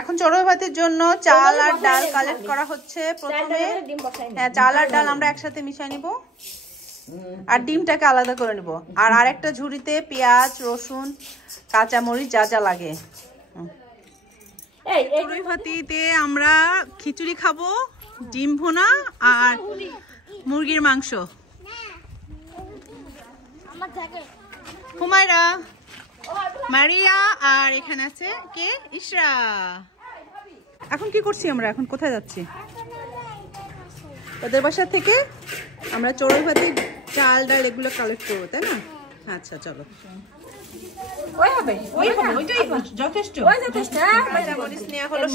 এখন চড়ুই ভাতির জন্য চাল আর ডাল কালেক্ট করা হচ্ছে প্রথমে। হ্যাঁ, চাল আর ডাল আমরা একসাথে মিশিয়ে নিব আর ডিমটাকে আলাদা করে নিব। আর আরেকটা ঝুড়িতে পেঁয়াজ, রসুন, কাঁচামরিচ যা যা লাগে। চড়ুই ভাতিতে আমরা খিচুড়ি খাবো, ডিম ভুনা আর মুরগির মাংস। হুমায়রা, মারিয়া আর এখানে আছে কে, ইশরা। এখন কি করছি আমরা? এখন কোথায় যাচ্ছি? ওদের বাসা থেকে আমরা চড়ুই ভাতির চাল ডাল এগুলো কালেক্ট করবো, তাই না? আচ্ছা চলো।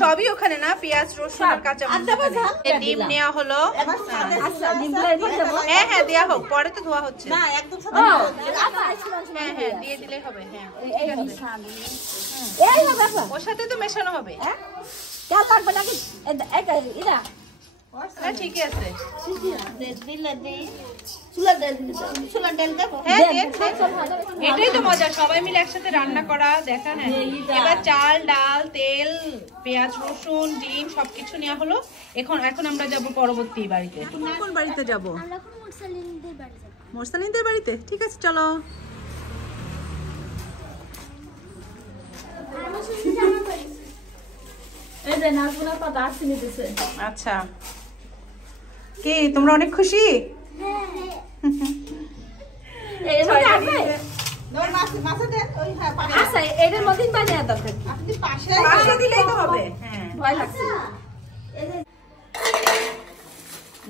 সবই ওখানে না, পেঁয়াজ, রসুন আর কাঁচামরিচ, ডিম নেওয়া হলো। হ্যাঁ হ্যাঁ, দেওয়া হোক, পরে তো ধোয়া হচ্ছে। হ্যাঁ হ্যাঁ, দিয়ে দিলেই হবে। হ্যাঁ, ওর সাথে তো মেশানো হবে। ঠিকই আছে। এটাই তো মজা, সবাই মিলে একসাথে রান্না করা, দেখা। হ্যাঁ, এবার চাল ডাল তেল পেঁয়াজ রসুন ডিম সবকিছু নেওয়া হলো। এখন আমরা যাব পরবর্তী বাড়িতে। কোন বাড়িতে যাব? মোরসালিনদের বাড়িতে। ঠিক আছে, চলো। আচ্ছা, কি তোমরা অনেক খুশি?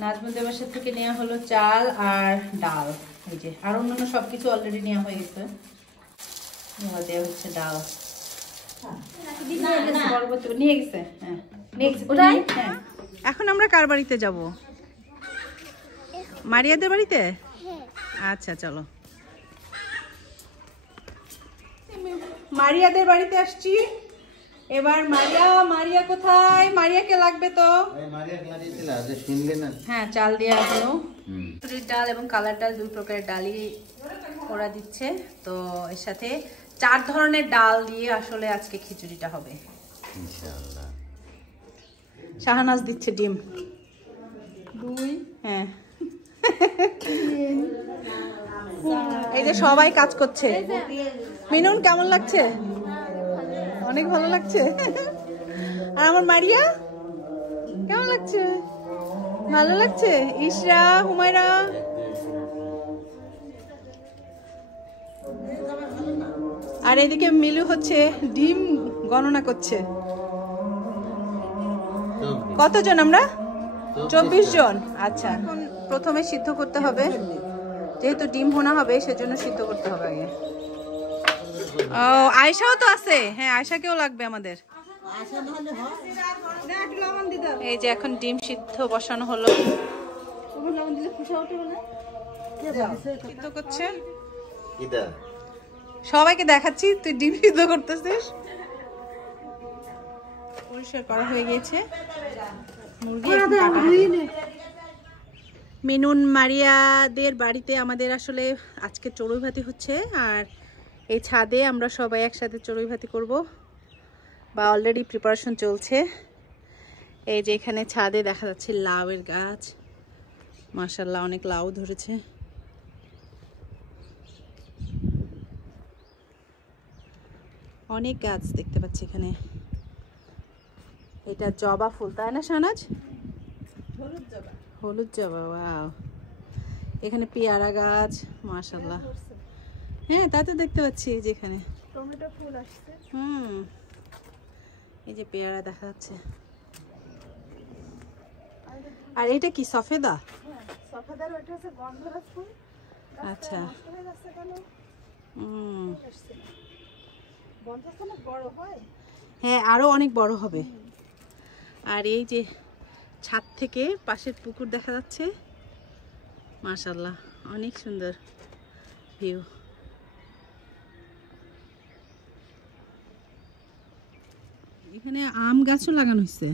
নাজমুলদের বাসা থেকে নেওয়া হলো চাল আর ডাল। এই যে আর অন্যান্য সবকিছু অলরেডি নেওয়া হয়ে গেছে। দেওয়া হচ্ছে ডাল, নিয়ে গেছে। হ্যাঁ, এখন আমরা কার বাড়িতে যাব? মারিয়াদের বাড়িতে। আচ্ছা চলো, মারিয়াদের বাড়িতে আসছি। এবার মারিয়া কোথায়? মারিয়াকে লাগবে তো। হ্যাঁ, চাল দিয়ে আসলো। ডাল এবং কালার ডাল, দুই প্রকারের ডালই ওরা দিচ্ছে। তো এর সাথে 4 ধরনের ডাল দিয়ে আসলে আজকে খিচুড়িটা হবে ইনশাআল্লাহ। শাহনাজ দিচ্ছে ডিম 2। হ্যাঁ, এই যে সবাই কাজ করছে। মিনুন কেমন লাগছে? অনেক ভালো লাগছে। আর আমার মারিয়া কেমন লাগছে? ভালো লাগছে। ইশরা, হুমায়রা, আর এদিকে মিলু হচ্ছে ডিম গণনা করছে। কতজন আমরা? 24 জন। আচ্ছা, এখন প্রথমে সিদ্ধ করতে হবে, যেহেতু ডিম ভুনা হবে সেজন্য সিদ্ধ করতে হবে আগে। ও, আয়েশাও তো আছে। হ্যাঁ, আয়েশাকেও লাগবে আমাদের। এই যে এখন ডিম সিদ্ধ বসানো হলো। সিদ্ধ করছে, সবাইকে দেখাচ্ছি তুই ডিম সিদ্ধ করতেছিস। পরিষ্কার করা হয়ে গেছে মুরগি। মিনুন মারিয়াদের বাড়িতে আমাদের আসলে আজকে চড়ুই ভাতি হচ্ছে। আর এই ছাদে আমরা সবাই একসাথে চড়ুই ভাতি করব, বা অলরেডি প্রিপারেশন চলছে। এই যে এখানে ছাদে দেখা যাচ্ছে লাউয়ের গাছ, মাশাআল্লাহ অনেক লাউ ধরেছে। অনেক গাছ দেখতে পাচ্ছি এখানে। এটা জবা ফুল, তাই না শাহনাজ? হলুদ জবা। ওয়াও, এখানে পেয়ারা গাছ, মাশাআল্লাহ। হ্যাঁ, তা তো দেখতে পাচ্ছি। এই যে এখানে টমেটো ফুল আসছে। এই যে পেয়ারা দেখা যাচ্ছে। আর এটা কি সফেদা? সফেদার ওটা হচ্ছে গন্ধরাজ ফুল। আচ্ছা, হ্যাঁ, আরো অনেক বড় হবে। আর এই যে ছাদ থেকে পাশের পুকুর দেখা যাচ্ছে, মাশাআল্লাহ অনেক সুন্দর ভিউ। এখানে আম গাছও লাগানো হয়েছে।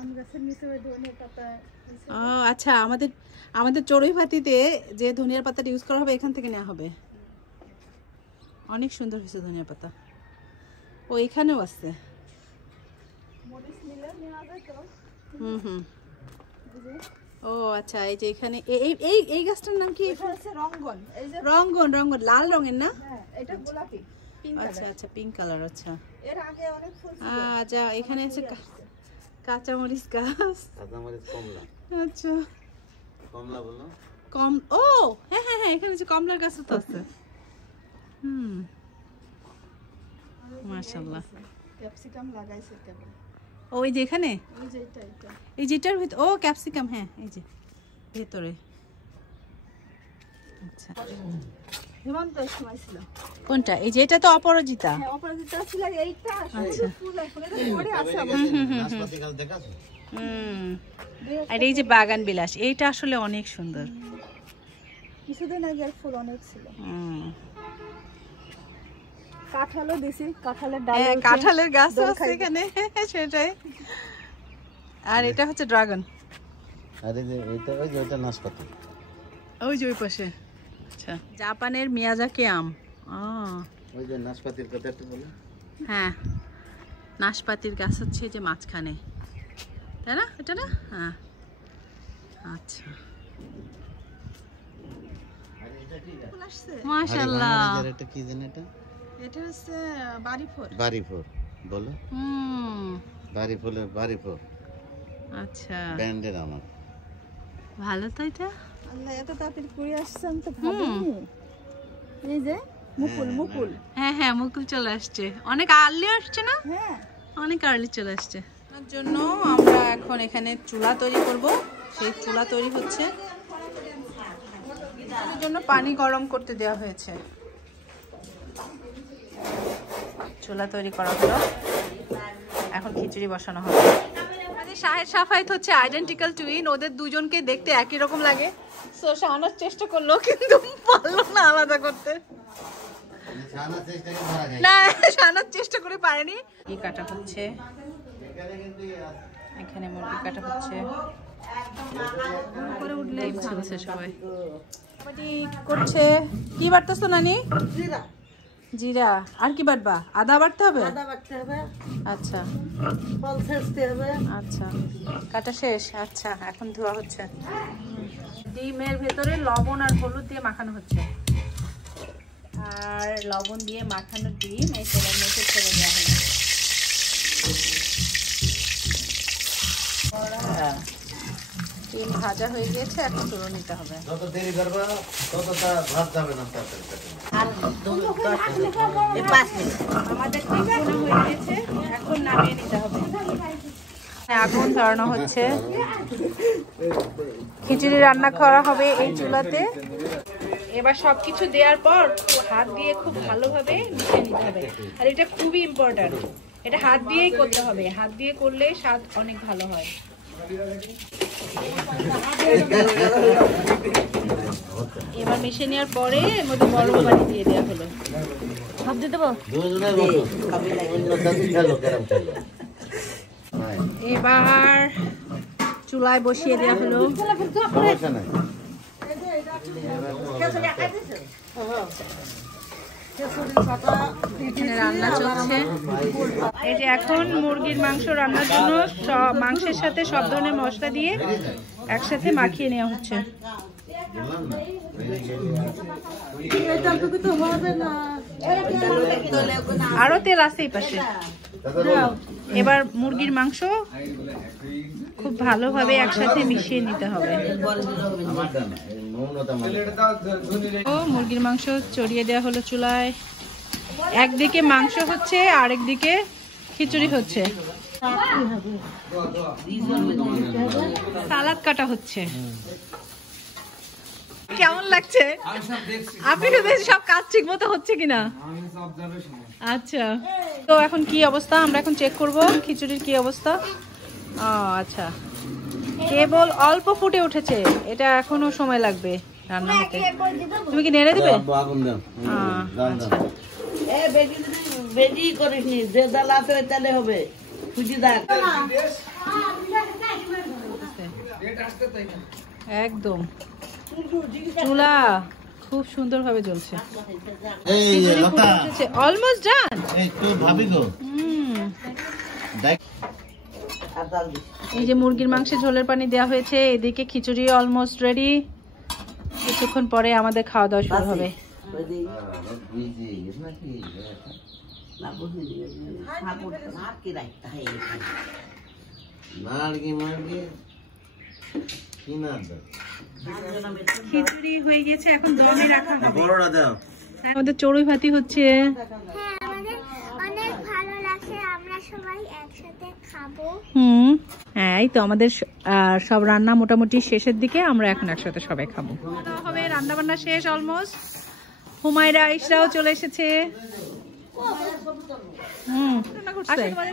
আম গাছের নিচে ওই ধনিয়া পাতা। ও আচ্ছা, আমাদের চড়ুই ভাতিতে যে ধনিয়ার পাতাটা ইউজ করা হবে এখান থেকে নেওয়া হবে। অনেক সুন্দর হয়েছে ধনিয়া পাতা। ও এখানেও আছে। হুম হুম। ও আচ্ছা, এই যে এখানে এই গাছটার নাম কি? রঙ্গন। এই যে রঙ্গন, রঙ্গন লাল রঙের না? হ্যাঁ, এটা গোলাপি। আচ্ছা আচ্ছা, পিঙ্ক কালার। আচ্ছা এর আগে অনেক ফুল ছিল। আচ্ছা, এখানে আছে কাঁচামরিচ গাছ। কাঁচামরিচ কমলা। আচ্ছা, কমলা বলো। ও হ্যাঁ হ্যাঁ হ্যাঁ, এখানে যে কমলার গাছও তো আছে। হুম, মাশাআল্লাহ। ক্যাপসিকাম লাগাইছে কেবল। ওই যে এখানে, এই যে এটা এই যেটার ভিতর, ও ক্যাপসিকাম, হ্যাঁ এই যে ভেতরে। আচ্ছা, হেমন্ত সময় ছিল। কোনটা? এই যে এটা তো অপরাজিতা। হ্যাঁ, অপরাজিতা ছিল। এইটা আচ্ছা। ফুল এখন এটা পরে আছে আবার। নাশপাতি গাছ দেখাছো? হুম, আর এই যে বাগান বিলাস, এইটা আসলে অনেক সুন্দর। কিছুদিন আগে আর ফুল অনেক ছিল। হুম, কাঁঠালও দিছি, কাঁঠালের ডাল। হ্যাঁ, কাঁঠালের গাছ আছে এখানে, সেটাই। আর এটা হচ্ছে ড্রাগন। আর এই যে এটা, ওই যে ওটা নাশপাতি। ওই যে ওই পাশে। আচ্ছা, জাপানের মিয়াজাকি আম। ওই যে নাশপাতির কথা একটু বলো। হ্যাঁ, নাশপাতির গাছ হচ্ছে যে মাঝখানে, তাই না? এটা না? হ্যাঁ, আচ্ছা, আর এটা কি গাছ? ফুল আসছে। মাশাআল্লাহ। আর এটা কি জানি এটা? এটা হচ্ছে বাড়ি ফুল। বাড়িফোর বলো। হুম, বাড়িফোর আচ্ছা, ব্র্যান্ডের আমার। ভালো তো এটা। আল্লাহ, এত তাড়াতাড়ি কুড়ি আসছে আমি তো ভাবিনি। এই যে মুকুল। হ্যাঁ হ্যাঁ, মুকুল চলে আসছে, অনেক আর্লি আসছে না? হ্যাঁ, অনেক আর্লি চলে আসছে। তার জন্য আমরা এখন এখানে চুলা তৈরি করব। সেই চুলা তৈরি হচ্ছে, তার জন্য পানি গরম করতে দেওয়া হয়েছে। চুলা তৈরি করা হলো, এখন খিচুড়ি বসানো হবে। আমাদের শাহেদ সাফায়েত হচ্ছে আইডেন্টিক্যাল টুইন, ওদের দুজনকে দেখতে একই রকম লাগে। সো শাহানার চেষ্টা করলো কিন্তু পারলো না আলাদা করতে। না, শাহানার চেষ্টা করে পারেনি। কি কাটা হচ্ছে এখানে, মুরগি কাটা হচ্ছে। উপরে উঠলে চলছে সবাই করছে। কি বাড়তেছো নানি? জিরা। আর কি বাটবা? আদা বাটতে হবে? আচ্ছা আচ্ছা, কাটা শেষ। আচ্ছা, এখন ধোয়া হচ্ছে। ডিমের ভেতরে লবণ আর হলুদ দিয়ে মাখানো হচ্ছে, আর লবণ দিয়ে মাখানো ডিম এই তেলের মধ্যে ছেড়ে দেওয়া হলো। ডিম ভাজা হয়ে গিয়েছে, এখন তুলে নিতে হবে। যত দেরি করবে ততটা ভাত যাবে না তাড়াতাড়ি। আমাদের ডিম ভুনা হয়ে গেছে, এখন নামিয়ে নিতে হবে। আগুন ধরানো হচ্ছে, খিচুড়ি রান্না করা হবে এই চুলাতে। এবার সবকিছু দেওয়ার পর হাত দিয়ে খুব ভালোভাবে মিশিয়ে নিতে হবে। আর এটা খুবই ইম্পর্ট্যান্ট, এটা হাত দিয়েই করতে হবে। হাত দিয়ে করলে স্বাদ অনেক ভালো হয়। এবার মিশিয়ে নেওয়ার পরে এর মধ্যে গরম পানি দিয়ে দেওয়া হলো। সব দিয়ে দেবো। এবার চুলায় বসিয়ে দেওয়া হলো। এখানে রান্না চলছে। এই যে এখন মুরগির মাংস রান্নার জন্য মাংসের সাথে সব ধরনের মশলা দিয়ে একসাথে মাখিয়ে নেওয়া হচ্ছে। আরো তেল আছে এই পাশে। এবার মুরগির মাংস খুব ভালোভাবে একসাথে মিশিয়ে নিতে হবে। ও মুরগির মাংস চড়িয়ে দেওয়া হলো চুলায়। একদিকে মাংস হচ্ছে, আরেকদিকে খিচুড়ি হচ্ছে। সালাদ কাটা হচ্ছে। কেমন লাগছে? আপনি তো দেখছি সব কাজ ঠিক মতো হচ্ছে কিনা। আচ্ছা, তো এখন কি অবস্থা আমরা এখন চেক করব খিচুড়ির কি অবস্থা। আচ্ছা, কেবল অল্প ফুটে উঠেছে, এটা এখনো সময় লাগবে রান্না হতে। তুমি কি নেড়ে দিবে? একদম চুলা খুব সুন্দর ভাবে জ্বলছে। Almost done. এই যে মুরগির মাংসের ঝোলের পানি দেওয়া হয়েছে, এদিকে খিচুড়ি অলমোস্ট রেডি। কিছুক্ষণ পরে আমাদের খাওয়া দাওয়া শুরু হবে। খিচুড়ি হয়ে গেছে, এখন দমে রাখা হবে। আমাদের চড়ুই ভাতি হচ্ছে। হ্যাঁ, এই তো আমাদের সব রান্না মোটামুটি শেষের দিকে, আমরা এখন একসাথে সবাই খাবো। হবে রান্না বান্না শেষ অলমোস্ট। হুমায়রা ইসরাও চলে এসেছে।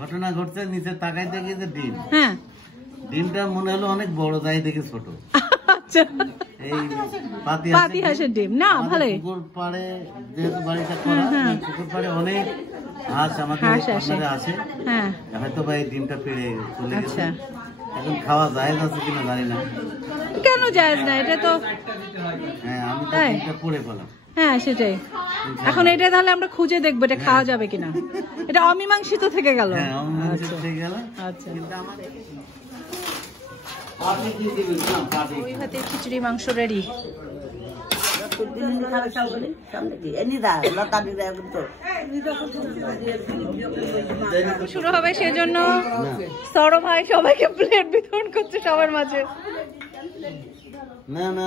ঘটনা ঘটছে, নিচে তাকাই দেখি যে ডিম। হ্যাঁ, ডিমটা মনে হলো অনেক বড়, যাই দেখি ছোট। আচ্ছা, এই পাতি হাঁসের ডিম না, ভালোই। পুকুর পাড়ে যেহেতু বাড়িটা করা, পুকুর পাড়ে অনেক হাঁস আমাদের আছে। হ্যাঁ, হয়তো বা এই ডিমটা পেড়ে চলে গেছে। আচ্ছা, এখন খাওয়া জায়েজ আছে কিনা জানি না। কেন জায়েজ না? এটা তো হ্যাঁ, আমি তো ডিমটা পড়ে পেলাম। হ্যাঁ, সেটাই। এখন এটা তাহলে আমরা খুঁজে দেখবো এটা খাওয়া যাবে কিনা। এটা অমীমাংসিত থেকে গেল। হ্যাঁ, অমীমাংসিত থেকে গেল। আচ্ছা, খিচুড়ি মাংস রেডি। শুরু হবে, সেজন্য সরো ভাই সবাইকে প্লেট বিতরণ করছে সবার মাঝে। না না,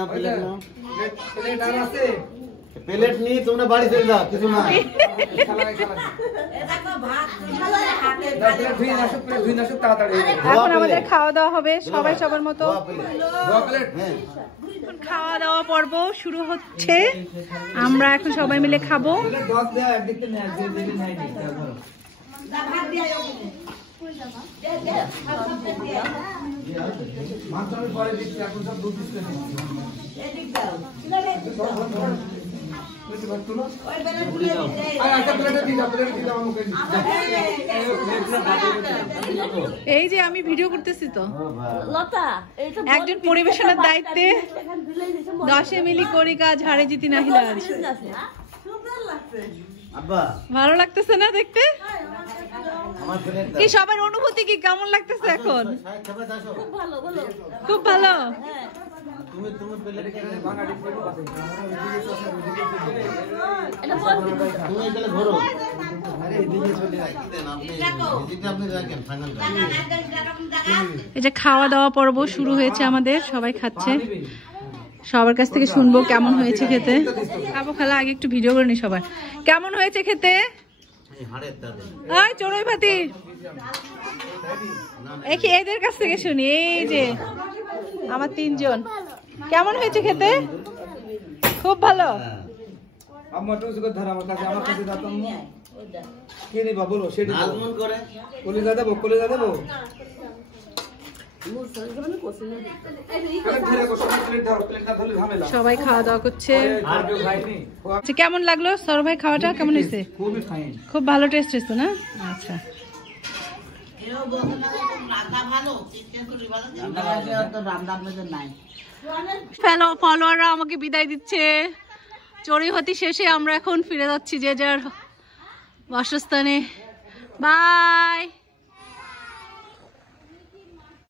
প্লেট নিয়ে তোমরা বাড়ি চলে যাও, কিছু না। এখন আমাদের খাওয়া দাওয়া হবে, সবাই সবার মতো খাওয়া দাওয়া পর্ব শুরু হচ্ছে। আমরা এখন সবাই মিলে খাবো। এই যে আমি ভিডিও করতেছি তো, একজন পরিবেশনের দায়িত্বে 10 মিলি করি কাজ, হারে জিতি নাহিলা। ভালো লাগতেছে না দেখতে? কি সবার অনুভূতি কি, কেমন লাগতেছে এখন? খুব ভালো। এই যে খাওয়া দাওয়া পর্ব শুরু হয়েছে আমাদের, সবাই খাচ্ছে। সবার কাছ থেকে শুনবো কেমন হয়েছে খেতে। খাবো খেলা, আগে একটু ভিডিও করে নি সবার। কেমন হয়েছে খেতে? চড়ুই ভাতি এদের কাছ থেকে শুনি। এই যে আমার 3 জন, কেমন হয়েছে খেতে? খুব ভালো। সবাই খাওয়া দাওয়া করছে। কেমন লাগলো সর ভাই খাওয়াটা? কেমন হয়েছে? খুব ভালো টেস্ট হয়েছে না? আচ্ছা, ফলোয়াররা আমাকে বিদায় দিচ্ছে। চড়ুইভাতি শেষে আমরা এখন ফিরে যাচ্ছি যে যার বাসস্থানে। বাই।